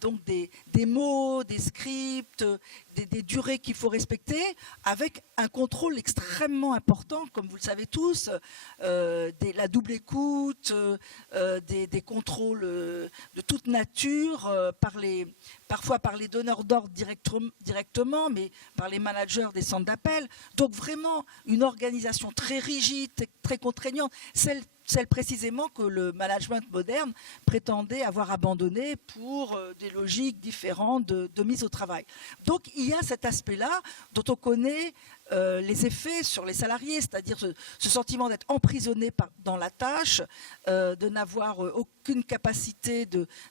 donc des mots, des scripts, des durées qu'il faut respecter, avec un contrôle extrêmement important, comme vous le savez tous, la double écoute, des contrôles de toute nature, parfois par les donneurs d'ordre directement, mais par les managers des centres d'appel. Donc vraiment une organisation très rigide, très contraignante, celle précisément que le management moderne prétendait avoir abandonné pour des logiques différentes de mise au travail. Donc il y a cet aspect-là dont on connaît les effets sur les salariés, c'est-à-dire ce sentiment d'être emprisonné dans la tâche, de n'avoir aucune capacité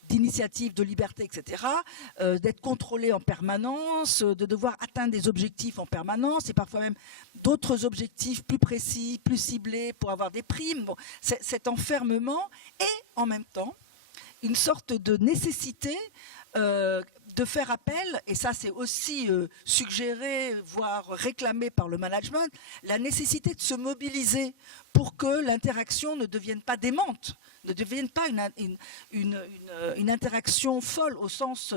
d'initiative, de liberté, etc., d'être contrôlé en permanence, de devoir atteindre des objectifs en permanence, et parfois même d'autres objectifs plus précis, plus ciblés pour avoir des primes. Bon, cet enfermement et en même temps une sorte de nécessité de faire appel, et ça c'est aussi suggéré, voire réclamé par le management, la nécessité de se mobiliser pour que l'interaction ne devienne pas démente, ne devienne pas une interaction folle au sens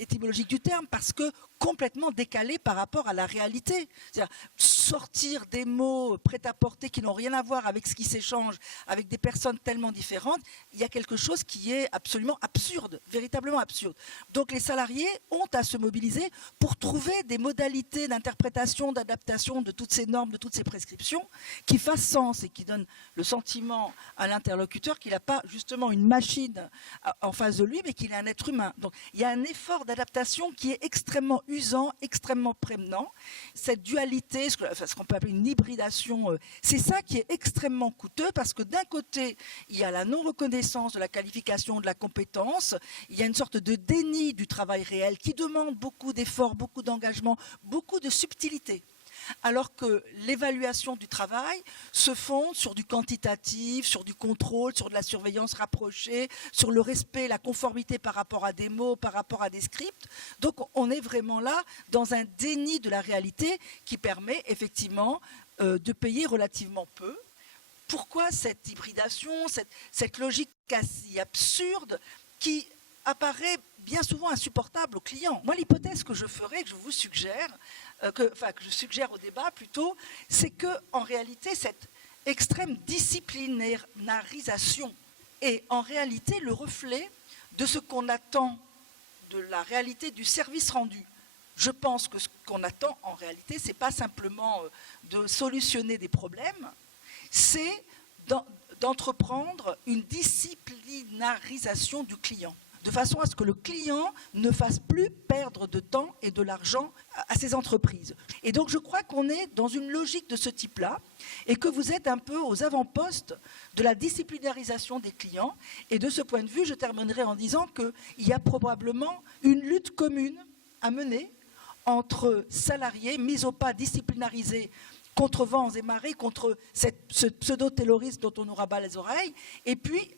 étymologique du terme, parce que complètement décalée par rapport à la réalité. C'est-à-dire sortir des mots prêt-à-porter qui n'ont rien à voir avec ce qui s'échange avec des personnes tellement différentes, il y a quelque chose qui est absolument absurde, véritablement absurde. Donc les salariés ont à se mobiliser pour trouver des modalités d'interprétation, d'adaptation de toutes ces normes, de toutes ces prescriptions, qui fassent sens et qui donnent le sentiment à l'interlocuteur qu'il n'a pas justement une machine en face de lui, mais qu'il est un être humain. Donc il y a un effort d'adaptation qui est extrêmement usant, extrêmement prégnant. Cette dualité, ce qu'on peut appeler une hybridation, c'est ça qui est extrêmement coûteux, parce que d'un côté, il y a la non-reconnaissance de la qualification, de la compétence, il y a une sorte de déni du travail réel qui demande beaucoup d'efforts, beaucoup d'engagement, beaucoup de subtilité. Alors que l'évaluation du travail se fonde sur du quantitatif, sur du contrôle, sur de la surveillance rapprochée, sur le respect, la conformité par rapport à des mots, par rapport à des scripts. Donc on est vraiment là dans un déni de la réalité qui permet effectivement de payer relativement peu. Pourquoi cette hybridation, cette logique quasi absurde qui apparaît bien souvent insupportable aux clients? Moi, l'hypothèse que je ferai, que je vous suggère, que je suggère au débat plutôt, c'est qu'en réalité, cette extrême disciplinarisation est en réalité le reflet de ce qu'on attend de la réalité du service rendu. Je pense que ce qu'on attend en réalité, ce n'est pas simplement de solutionner des problèmes, c'est d'entreprendre une disciplinarisation du client, de façon à ce que le client ne fasse plus perdre de temps et de l'argent à ces entreprises. Et donc je crois qu'on est dans une logique de ce type-là, et que vous êtes un peu aux avant-postes de la disciplinarisation des clients. Et de ce point de vue, je terminerai en disant qu'il y a probablement une lutte commune à mener entre salariés mis au pas, disciplinarisés, contre vents et marées, contre ce pseudo-taylorisme dont on nous rabat les oreilles, et puis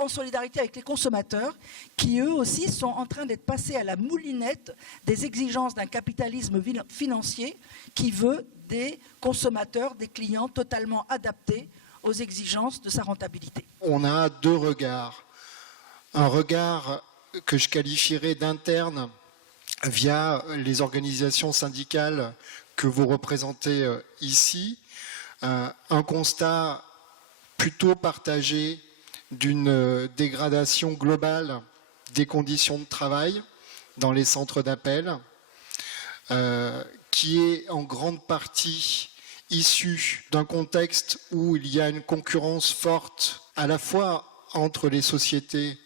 en solidarité avec les consommateurs qui eux aussi sont en train d'être passés à la moulinette des exigences d'un capitalisme financier qui veut des consommateurs, des clients totalement adaptés aux exigences de sa rentabilité. On a deux regards. Un regard que je qualifierais d'interne via les organisations syndicales que vous représentez ici, un constat plutôt partagé d'une dégradation globale des conditions de travail dans les centres d'appel, qui est en grande partie issu d'un contexte où il y a une concurrence forte à la fois entre les sociétés,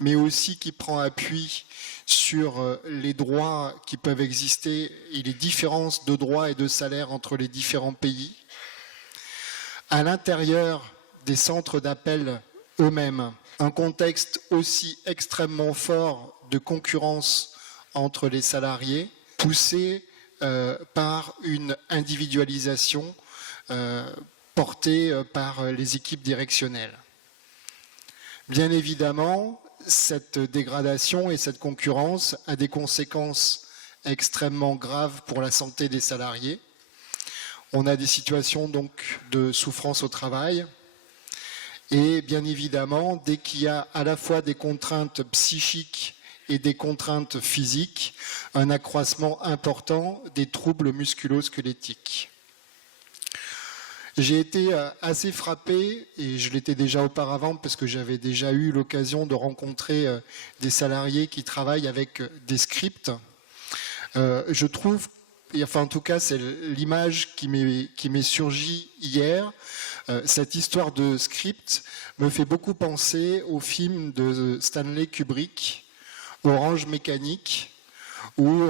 mais aussi qui prend appui sur les droits qui peuvent exister et les différences de droits et de salaires entre les différents pays. À l'intérieur des centres d'appel eux-mêmes, un contexte aussi extrêmement fort de concurrence entre les salariés, poussé par une individualisation portée par les équipes directionnelles. Bien évidemment, cette dégradation et cette concurrence a des conséquences extrêmement graves pour la santé des salariés. On a des situations donc de souffrance au travail Et bien évidemment, dès qu'il y a à la fois des contraintes psychiques et des contraintes physiques, un accroissement important des troubles musculo-squelettiques. J'ai été assez frappé, et je l'étais déjà auparavant parce que j'avais déjà eu l'occasion de rencontrer des salariés qui travaillent avec des scripts. Je trouve, et enfin en tout cas c'est l'image qui m'est surgie hier, cette histoire de script me fait beaucoup penser au film de Stanley Kubrick, Orange Mécanique, où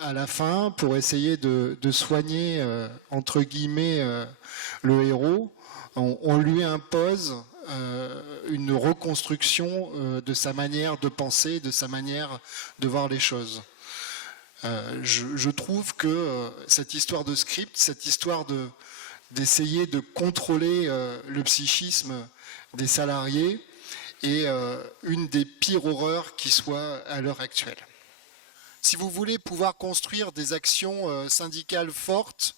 à la fin, pour essayer de soigner, entre guillemets, le héros, on lui impose une reconstruction de sa manière de penser, de sa manière de voir les choses. Je trouve que cette histoire de script, cette histoire d'essayer de contrôler le psychisme des salariés est une des pires horreurs qui soit à l'heure actuelle. Si vous voulez pouvoir construire des actions syndicales fortes,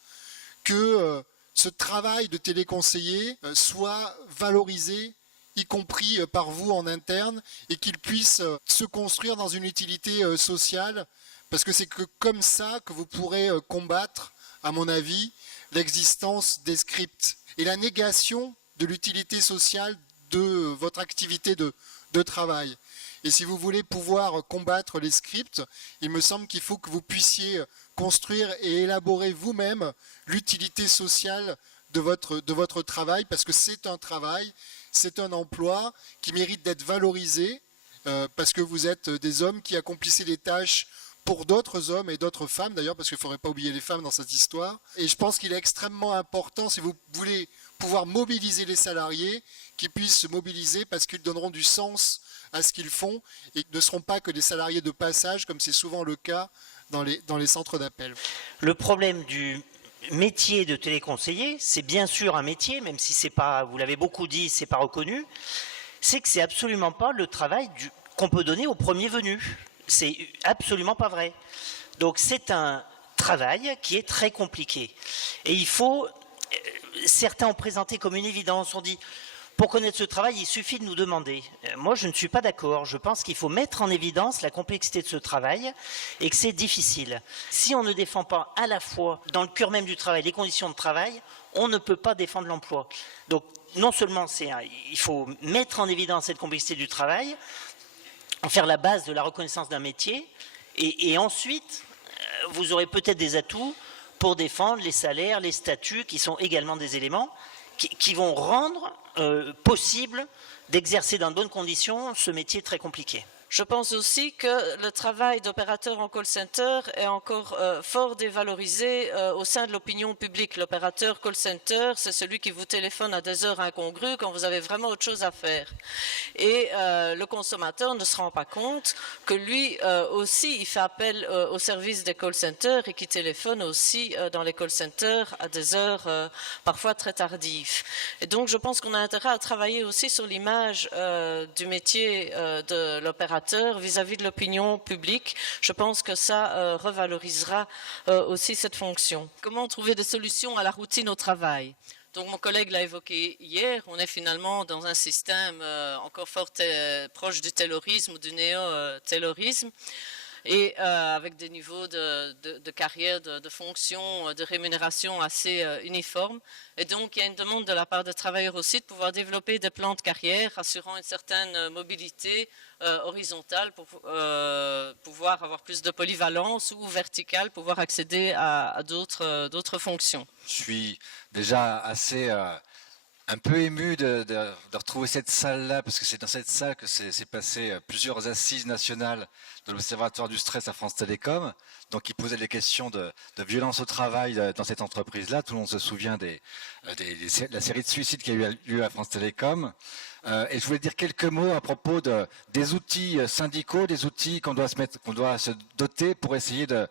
que ce travail de téléconseiller soit valorisé, y compris par vous en interne, et qu'il puisse se construire dans une utilité sociale, parce que c'est que comme ça que vous pourrez combattre, à mon avis, l'existence des scripts et la négation de l'utilité sociale de votre activité de travail. Et si vous voulez pouvoir combattre les scripts, il me semble qu'il faut que vous puissiez construire et élaborer vous-même l'utilité sociale de votre travail, parce que c'est un travail, c'est un emploi qui mérite d'être valorisé, parce que vous êtes des hommes qui accomplissaient des tâches pour d'autres hommes et d'autres femmes, d'ailleurs, parce qu'il ne faudrait pas oublier les femmes dans cette histoire. Et je pense qu'il est extrêmement important, si vous voulez pouvoir mobiliser les salariés, qu'ils puissent se mobiliser parce qu'ils donneront du sens à ce qu'ils font et ne seront pas que des salariés de passage, comme c'est souvent le cas dans les centres d'appel. Le problème du métier de téléconseiller, c'est bien sûr un métier, même si c'est pas, vous l'avez beaucoup dit, c'est pas reconnu, c'est que c'est absolument pas le travail qu'on peut donner au premier venu. C'est absolument pas vrai. Donc c'est un travail qui est très compliqué. Et il faut, certains ont présenté comme une évidence, on dit, pour connaître ce travail, il suffit de nous demander. Moi, je ne suis pas d'accord. Je pense qu'il faut mettre en évidence la complexité de ce travail et que c'est difficile. Si on ne défend pas à la fois, dans le cœur même du travail, les conditions de travail, on ne peut pas défendre l'emploi. Donc, non seulement il faut mettre en évidence cette complexité du travail, en faire la base de la reconnaissance d'un métier, et ensuite, vous aurez peut-être des atouts pour défendre les salaires, les statuts, qui sont également des éléments qui vont rendre possible d'exercer dans de bonnes conditions ce métier très compliqué. Je pense aussi que le travail d'opérateur en call center est encore fort dévalorisé au sein de l'opinion publique. L'opérateur call center, c'est celui qui vous téléphone à des heures incongrues quand vous avez vraiment autre chose à faire. Et le consommateur ne se rend pas compte que lui aussi, il fait appel au service des call centers et qui téléphone aussi dans les call centers à des heures parfois très tardives. Et donc, je pense qu'on a intérêt à travailler aussi sur l'image du métier de l'opérateur vis-à-vis de l'opinion publique. Je pense que ça revalorisera aussi cette fonction. Comment trouver des solutions à la routine au travail? Donc mon collègue l'a évoqué hier, on est finalement dans un système encore fort proche du taylorisme ou du néo-taylorisme, et avec des niveaux de carrière, de fonction, de rémunération assez uniformes. Et donc, il y a une demande de la part des travailleurs aussi de pouvoir développer des plans de carrière assurant une certaine mobilité horizontale pour pouvoir avoir plus de polyvalence, ou verticale, pouvoir accéder à d'autres fonctions. Je suis déjà assez un peu ému de retrouver cette salle-là, parce que c'est dans cette salle que s'est passé plusieurs assises nationales de l'Observatoire du stress à France Télécom, donc qui posait des questions de violence au travail dans cette entreprise-là. Tout le monde se souvient de la série de suicides qui a eu lieu à France Télécom. Et je voulais dire quelques mots à propos des outils syndicaux, des outils qu'on doit se doter pour essayer de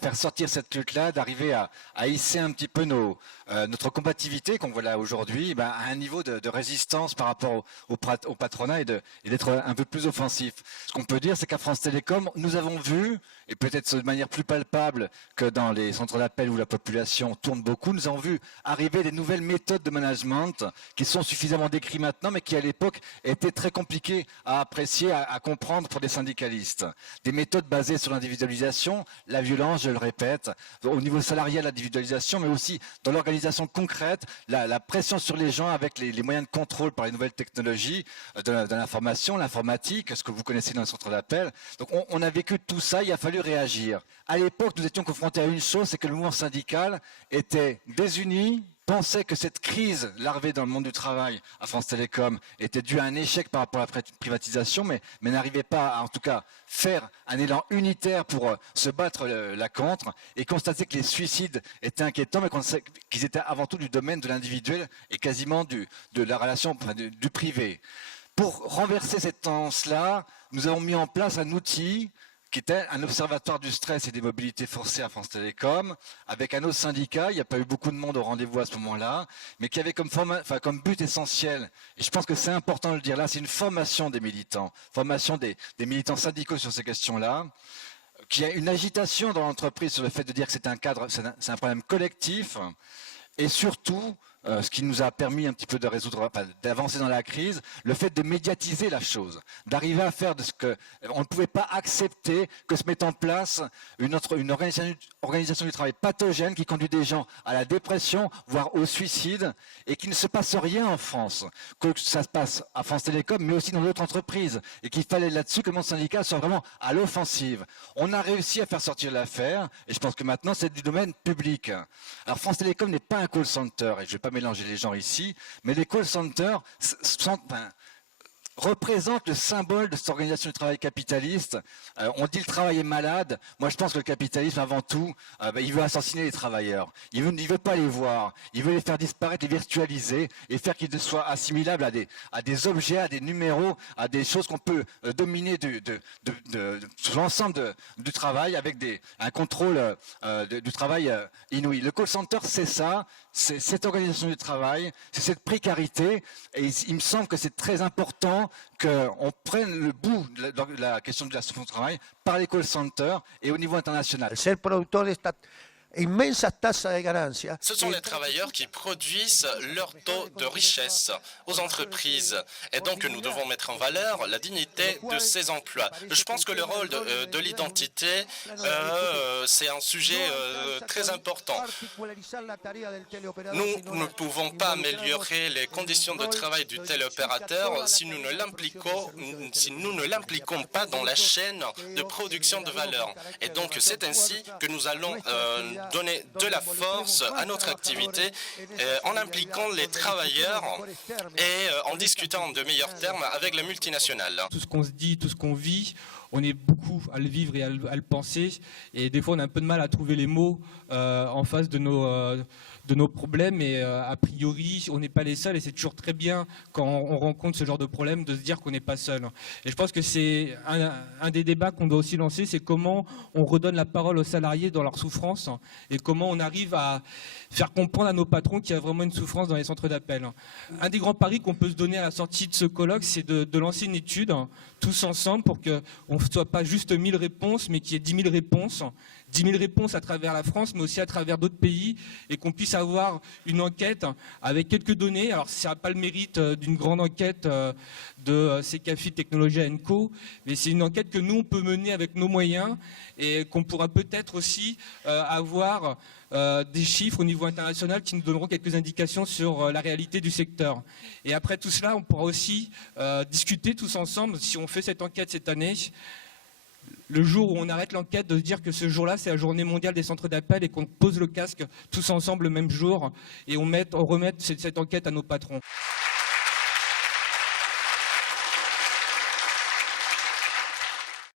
faire sortir cette lutte-là, d'arriver à hisser un petit peu notre combativité qu'on voit là aujourd'hui à un niveau de résistance par rapport au patronat et d'être un peu plus offensif. Ce qu'on peut dire, c'est qu'à France Télécom, nous avons vu, et peut-être de manière plus palpable que dans les centres d'appel où la population tourne beaucoup, nous avons vu arriver des nouvelles méthodes de management qui sont suffisamment décrites maintenant, mais qui à l'époque étaient très compliquées à apprécier, à comprendre pour des syndicalistes. Des méthodes basées sur l'individualisation, la violence, je le répète, au niveau salarial, l'individualisation, mais aussi dans l'organisation concrète, la pression sur les gens avec les moyens de contrôle par les nouvelles technologies de l'information, l'informatique, ce que vous connaissez dans les centres d'appel. Donc on a vécu tout ça, il a fallu réagir. À l'époque, nous étions confrontés à une chose, c'est que le mouvement syndical était désuni, pensait que cette crise larvée dans le monde du travail à France Télécom était due à un échec par rapport à la privatisation, mais n'arrivait pas à, en tout cas, faire un élan unitaire pour se battre la contre, et constater que les suicides étaient inquiétants, mais qu'ils étaient avant tout du domaine de l'individuel et quasiment de la relation, enfin, du privé. Pour renverser cette tendance-là, nous avons mis en place un outil qui était un observatoire du stress et des mobilités forcées à France Télécom, avec un autre syndicat. Il n'y a pas eu beaucoup de monde au rendez-vous à ce moment-là, mais qui avait comme but essentiel, et je pense que c'est important de le dire là, c'est une formation des militants, formation des militants syndicaux sur ces questions-là, qui a une agitation dans l'entreprise sur le fait de dire que c'est un problème collectif, et surtout, ce qui nous a permis un petit peu d'avancer dans la crise, le fait de médiatiser la chose, d'arriver à faire de ce que on ne pouvait pas accepter que se mette en place une organisation du travail pathogène qui conduit des gens à la dépression, voire au suicide, et qu'il ne se passe rien en France, que ça se passe à France Télécom, mais aussi dans d'autres entreprises, et qu'il fallait là-dessus que le monde syndical soit vraiment à l'offensive. On a réussi à faire sortir l'affaire, et je pense que maintenant c'est du domaine public. Alors France Télécom n'est pas un call center, et je ne vais pas mélanger les gens ici, mais les call centers représentent le symbole de cette organisation du travail capitaliste. On dit le travail est malade. Moi, je pense que le capitalisme, avant tout, il veut assassiner les travailleurs. Il veut pas les voir. Il veut les faire disparaître, les virtualiser et faire qu'ils soient assimilables à des objets, à des numéros, à des choses qu'on peut dominer sur l'ensemble du travail avec un contrôle du travail inouï. Le call center, c'est ça. C'est cette organisation du travail, c'est cette précarité, et il me semble que c'est très important qu'on prenne le bout de la question de la souffrance du travail par les call centers et au niveau international. Ce sont les travailleurs qui produisent leur taux de richesse aux entreprises. Et donc, nous devons mettre en valeur la dignité de ces emplois. Je pense que le rôle de l'identité, c'est un sujet très important. Nous ne pouvons pas améliorer les conditions de travail du téléopérateur si nous ne l'impliquons pas dans la chaîne de production de valeur. Et donc, c'est ainsi que nous allons donner de la force à notre activité en impliquant les travailleurs et en discutant de meilleurs termes avec les multinationales. Tout ce qu'on se dit, tout ce qu'on vit, on est beaucoup à le vivre et à le penser, et des fois on a un peu de mal à trouver les mots en face de nos problèmes, et a priori on n'est pas les seuls, et c'est toujours très bien quand on rencontre ce genre de problème de se dire qu'on n'est pas seul. Et je pense que c'est un des débats qu'on doit aussi lancer, c'est comment on redonne la parole aux salariés dans leur souffrance, et comment on arrive à faire comprendre à nos patrons qu'il y a vraiment une souffrance dans les centres d'appel. Un des grands paris qu'on peut se donner à la sortie de ce colloque, c'est de lancer une étude tous ensemble pour qu'on ne soit pas juste 1000 réponses, mais qu'il y ait 10 000 réponses. 10 000 réponses à travers la France, mais aussi à travers d'autres pays, et qu'on puisse avoir une enquête avec quelques données. Alors, ça n'a pas le mérite d'une grande enquête de Secafi Technologies & Co, mais c'est une enquête que nous, on peut mener avec nos moyens, et qu'on pourra peut-être aussi avoir des chiffres au niveau international qui nous donneront quelques indications sur la réalité du secteur. Et après tout cela, on pourra aussi discuter tous ensemble, si on fait cette enquête cette année, le jour où on arrête l'enquête, de se dire que ce jour-là, c'est la journée mondiale des centres d'appel, et qu'on pose le casque tous ensemble le même jour, et on remette cette enquête à nos patrons.